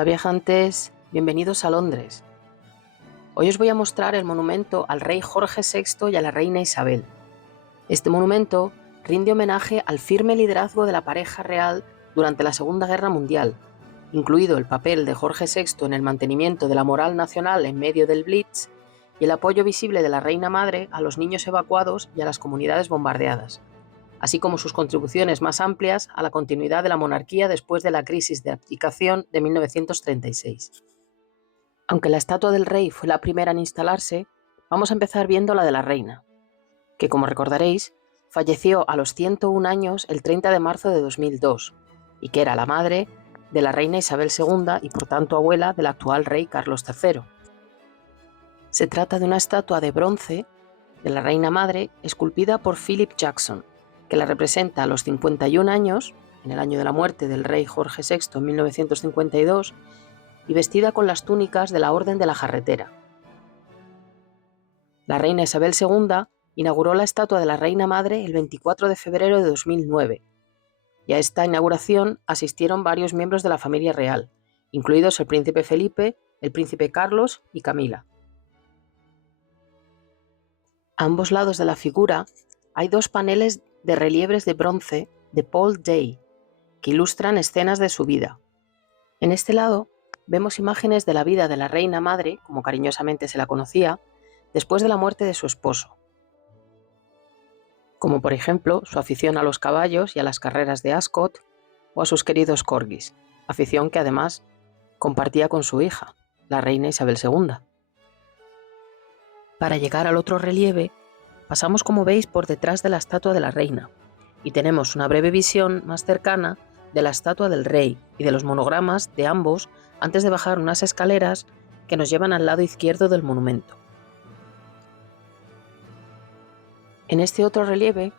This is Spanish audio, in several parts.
Hola viajantes, bienvenidos a Londres. Hoy os voy a mostrar el monumento al rey Jorge VI y a la reina Isabel. Este monumento rinde homenaje al firme liderazgo de la pareja real durante la Segunda Guerra Mundial, incluido el papel de Jorge VI en el mantenimiento de la moral nacional en medio del Blitz y el apoyo visible de la reina madre a los niños evacuados y a las comunidades bombardeadas, así como sus contribuciones más amplias a la continuidad de la monarquía después de la crisis de abdicación de 1936. Aunque la estatua del rey fue la primera en instalarse, vamos a empezar viendo la de la reina, que como recordaréis, falleció a los 101 años el 30 de marzo de 2002, y que era la madre de la reina Isabel II y por tanto abuela del actual rey Carlos III. Se trata de una estatua de bronce de la reina madre esculpida por Philip Jackson, que la representa a los 51 años, en el año de la muerte del rey Jorge VI en 1952, y vestida con las túnicas de la Orden de la Jarretera. La reina Isabel II inauguró la estatua de la reina madre el 24 de febrero de 2009, y a esta inauguración asistieron varios miembros de la familia real, incluidos el príncipe Felipe, el príncipe Carlos y Camila. A ambos lados de la figura hay dos paneles de relieves de bronce de Paul Day, que ilustran escenas de su vida. En este lado vemos imágenes de la vida de la reina madre, como cariñosamente se la conocía, después de la muerte de su esposo, como por ejemplo su afición a los caballos y a las carreras de Ascot o a sus queridos corgis, afición que además compartía con su hija, la reina Isabel II. Para llegar al otro relieve, pasamos, como veis, por detrás de la estatua de la reina y tenemos una breve visión más cercana de la estatua del rey y de los monogramas de ambos antes de bajar unas escaleras que nos llevan al lado izquierdo del monumento. En este otro relieve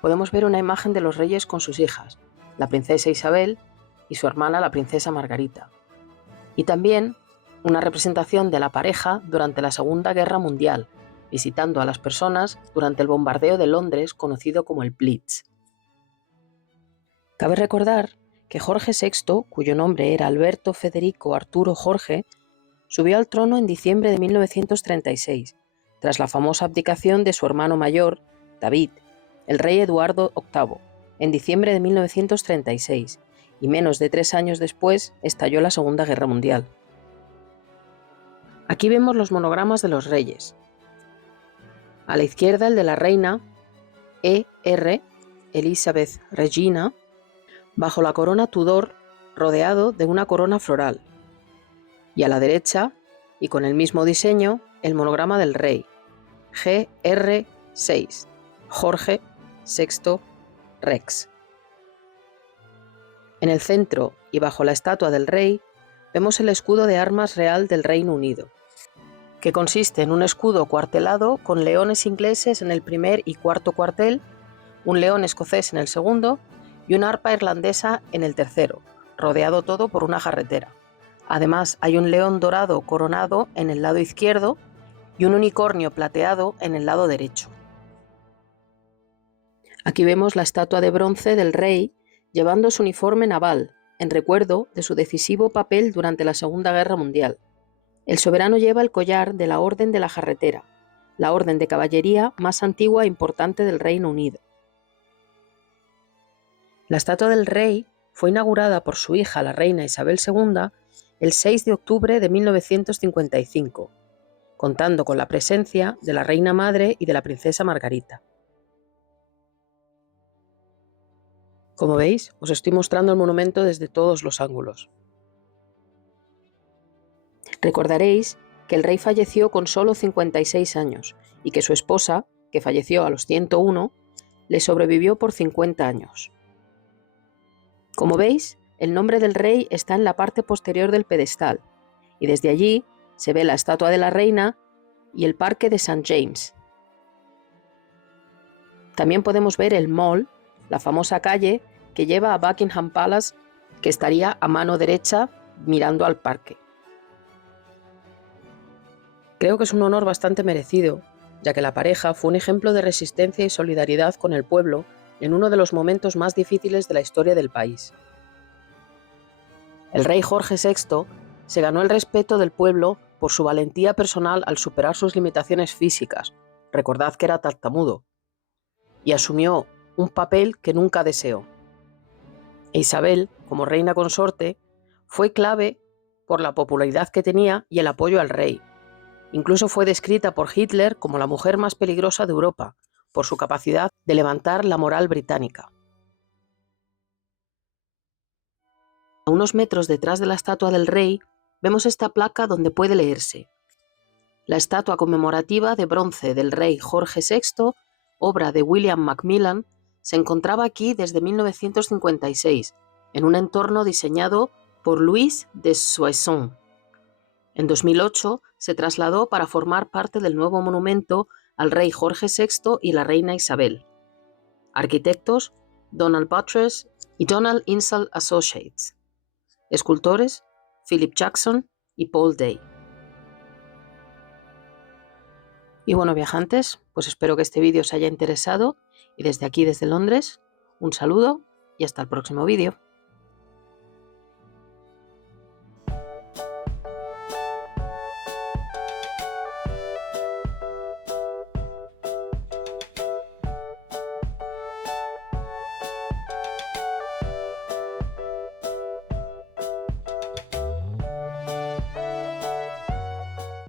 podemos ver una imagen de los reyes con sus hijas, la princesa Isabel y su hermana la princesa Margarita, y también una representación de la pareja durante la Segunda Guerra Mundial, visitando a las personas durante el bombardeo de Londres conocido como el Blitz. Cabe recordar que Jorge VI, cuyo nombre era Alberto Federico Arturo Jorge, subió al trono en diciembre de 1936, tras la famosa abdicación de su hermano mayor, David, el rey Eduardo VIII, en diciembre de 1936, y menos de 3 años después estalló la Segunda Guerra Mundial. Aquí vemos los monogramas de los reyes. A la izquierda el de la reina, E.R. Elizabeth Regina, bajo la corona Tudor, rodeado de una corona floral. Y a la derecha, y con el mismo diseño, el monograma del rey, GR6, Jorge VI Rex. En el centro y bajo la estatua del rey, vemos el escudo de armas real del Reino Unido, que consiste en un escudo cuartelado con leones ingleses en el primer y cuarto cuartel, un león escocés en el segundo y una arpa irlandesa en el tercero, rodeado todo por una jarretera. Además, hay un león dorado coronado en el lado izquierdo y un unicornio plateado en el lado derecho. Aquí vemos la estatua de bronce del rey llevando su uniforme naval, en recuerdo de su decisivo papel durante la Segunda Guerra Mundial. El soberano lleva el collar de la Orden de la Jarretera, la orden de caballería más antigua e importante del Reino Unido. La estatua del rey fue inaugurada por su hija, la reina Isabel II, el 6 de octubre de 1955, contando con la presencia de la reina madre y de la princesa Margarita. Como veis, os estoy mostrando el monumento desde todos los ángulos. Recordaréis que el rey falleció con solo 56 años y que su esposa, que falleció a los 101, le sobrevivió por 50 años. Como veis, el nombre del rey está en la parte posterior del pedestal y desde allí se ve la estatua de la reina y el parque de St. James. También podemos ver el Mall, la famosa calle que lleva a Buckingham Palace, que estaría a mano derecha mirando al parque. Creo que es un honor bastante merecido, ya que la pareja fue un ejemplo de resistencia y solidaridad con el pueblo en uno de los momentos más difíciles de la historia del país. El rey Jorge VI Se ganó el respeto del pueblo por su valentía personal al superar sus limitaciones físicas, recordad que era tartamudo, y asumió un papel que nunca deseó. E Isabel, como reina consorte, fue clave por la popularidad que tenía y el apoyo al rey. Incluso fue descrita por Hitler como la mujer más peligrosa de Europa, por su capacidad de levantar la moral británica. A unos metros detrás de la estatua del rey, vemos esta placa donde puede leerse: la estatua conmemorativa de bronce del rey Jorge VI, obra de William Macmillan, se encontraba aquí desde 1956, en un entorno diseñado por Louis de Soissons. En 2008 se trasladó para formar parte del nuevo monumento al rey Jorge VI y la reina Isabel. Arquitectos: Donald Buttress y Donald Insall Associates. Escultores: Philip Jackson y Paul Day. Y bueno, viajantes, pues espero que este vídeo os haya interesado y desde aquí, desde Londres, un saludo y hasta el próximo vídeo.